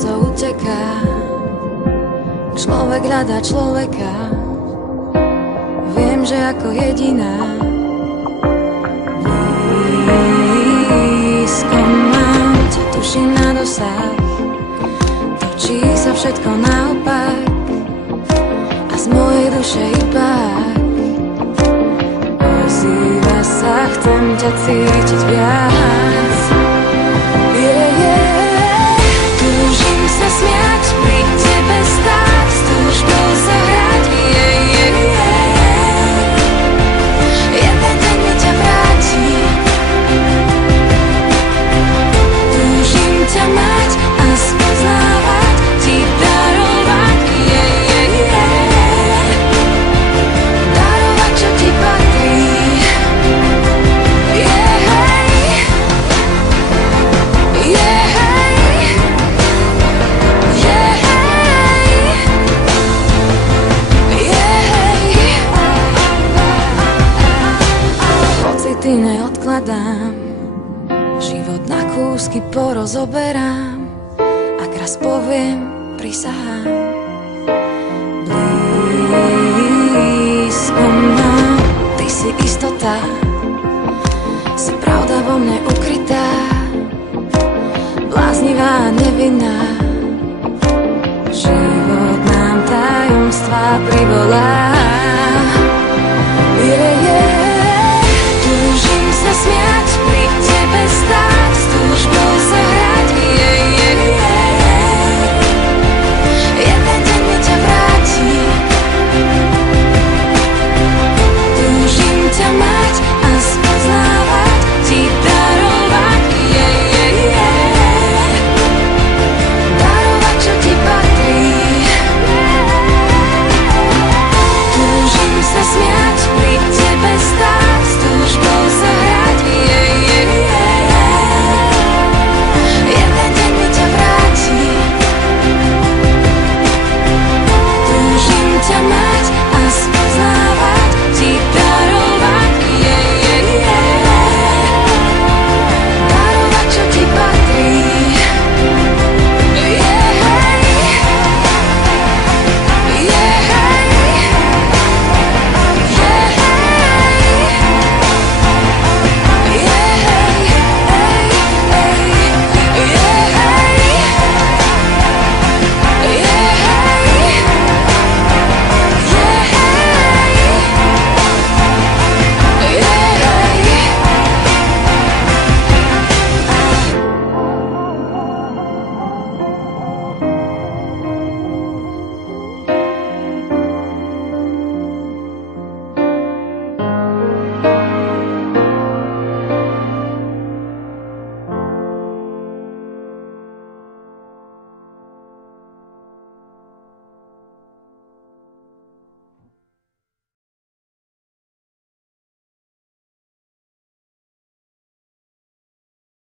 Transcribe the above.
co uteká. Človek hľadá človeka. Viem, že ako jediná blízko mám ťa, tuším na dosah. Točí sa všetko naopak a z mojej duše iba ozýva sa, chcem ťa cítiť viac. Túžim sa smiať, pri tebe stáť, s túžbou sa hrať. Jeden deň mi ťa vráti. Túžim ťa mať a spoznávať, ti darovať. Darovať, čo ti patrí. Pocity neodkladám, život na kúsky porozoberám, ak raz poviem, prisahám. Blízko mám, ty si istota, si pravda vo mne ukrytá, bláznivá a nevinná. Život nám tajomstvá privolá.